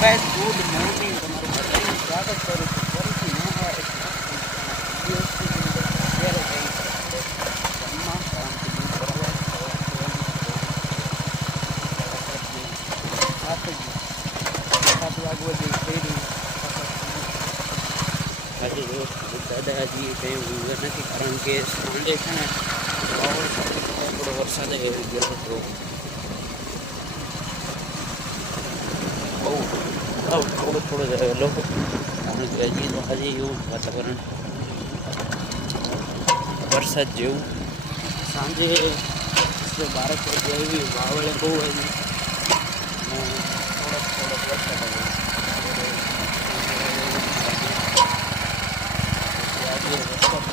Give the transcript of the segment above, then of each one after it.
Guys good morning તમારું બધાનું સ્વાગત કરું છું ફરીથી નવા એક દાદાજી કંઈ નથી કારણ કે સાંજે છે ને થોડો વરસાદ આવી ગયો હતો બહુ બહુ થોડો થોડો રહેલો અને હજી તો હજી એવું વાતાવરણ. વરસાદ જેવું. સાંજે જો બારક વાગે આવી વાવળે બહુ આવી. થોડોક થોડોક વરસાદ આજે વરસાદ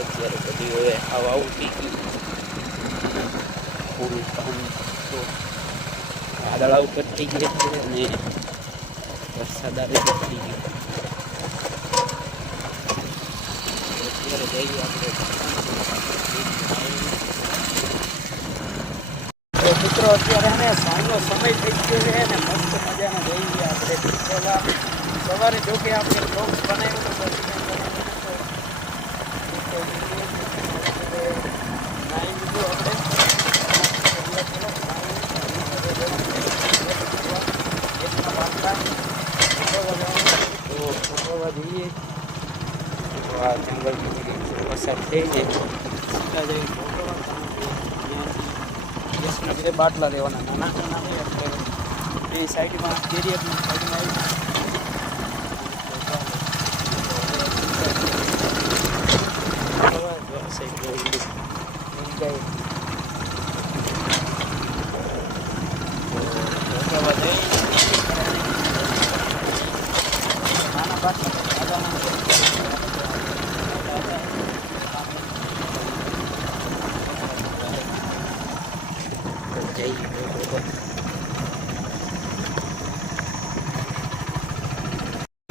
અત્યારે બધી હવે હવા ઉઠી ગઈ. ફૂલ કામ તો વાદળા ઉપર થઈ ગયા છે અને વરસાદ આવે તો થઈ ગયો. અત્યારે જઈએ આપણે. તો મિત્રો અત્યારે અમે સાંજનો સમય થઈ ગયો છે અને મસ્ત મજાનો જઈએ આપણે પહેલાં સવારે જો કે આપણે બ્લોગ્સ બનાવ્યો તો પછી કંઈ બનાવ્યું તો નાઈ લીધું આપણે ફોટોવા જોઈએ. આ જંગલ વરસાદ થઈ જાય. બાટલા લેવાના નાના. નાના એ સાઈડમાં કેરિયરની સાઈડમાં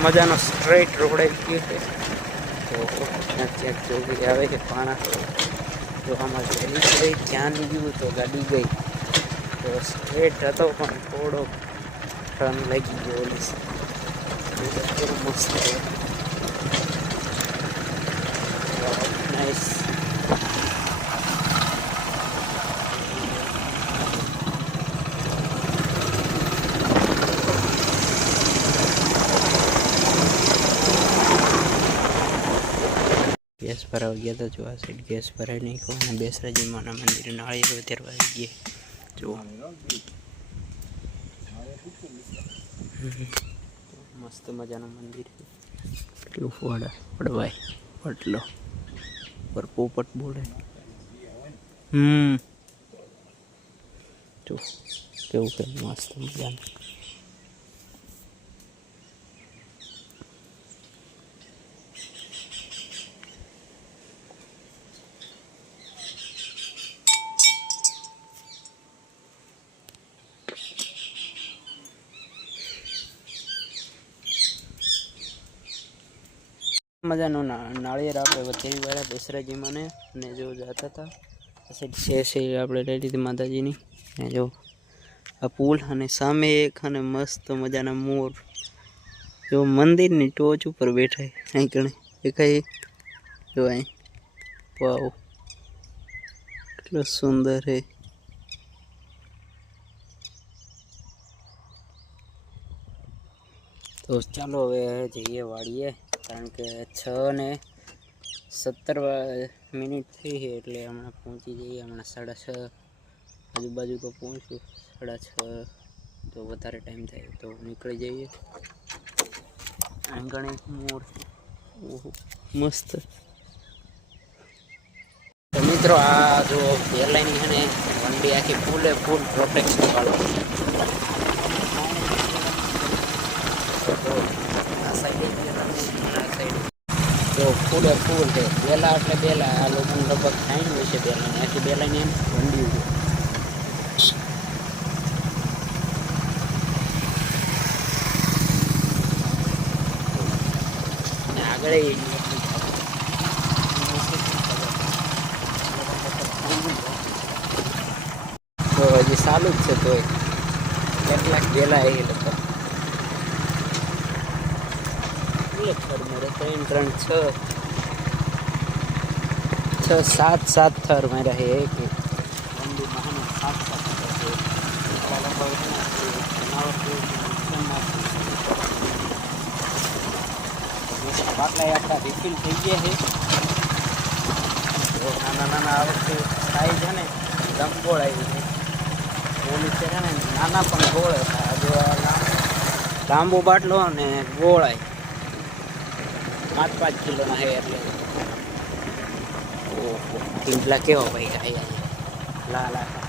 મજાનો સ્ટ્રેટ રોડ ગયો છે. તો ત્યાં ચેક જોગી આવે કે પાણા. જો આમાં ગઈ ગઈ ધ્યાન ગયું તો ગાડી ગઈ. તો સ્ટ્રેટ હતો પણ થોડો ટર્ન લાગી ગયો ઓલી મસ્ત. નાઇસ ગેસ ભરાવા ગયા હતા જો આ સાઈડ ગેસ ભરાઈ નાખ્યો અને બેસરાજી માના મંદિરે નાળિયેર વધારવા આવી ગયા. જુઓ મસ્ત મજાનું મંદિર. કેટલું ફોડા પડવાય. પટલો. પર પોપટ બોલે હમ. જો. કેવું કે મસ્ત મજાનું. મજાનું નાળિયેર આપણે વધેરી વાળા બેસરાજી મને અને જો જતા હતા પછી છે છે આપણે લઈ લીધી માતાજીની. ને જો આ પુલ અને સામે એક અને મસ્ત મજાના મોર. જો મંદિરની ટોચ ઉપર બેઠા અહીં કણે દેખાય જો અહીં. વાવ. કેટલો સુંદર હે તો ચાલો હવે જઈએ વાળીએ કારણ કે છ ને સત્તર મિનિટ થઈ છે એટલે હમણાં પહોંચી જઈએ. હમણાં સાડા છ, આજુબાજુ તો પહોંચું. સાડા છ તો વધારે ટાઈમ થાય તો નીકળી જઈએ. આંગણે મોર. મસ્ત. મિત્રો, આ જો એરલાઇન છે ને વંડી આખી ફૂલે ફૂલ પ્રોટેક્શન વાળો. તો ફૂલે ફૂલ છે. બેલા એટલે બેલા. આ લોકોને લગભગ ખાઈને હોય છે બેલા. આખી બેલાની એમ વંડી છે આગળ તો હજી ચાલુ જ છે તોય. કેટલાક બેલા એ લોકો એક થર મારે ત્રણ ત્રણ છ છ, સાત સાત થર મારે હે એક એક. થઈ ગયા છે. નાના નાના આ વખતે છે ને લંબગોળ આવી છે. ને, નાના પણ ગોળ હતા. લાંબો બાટલો અને ગોળાય पाँच पाँच किलो ना है ओ तिन ब्लॉक हो भाई का है ला ला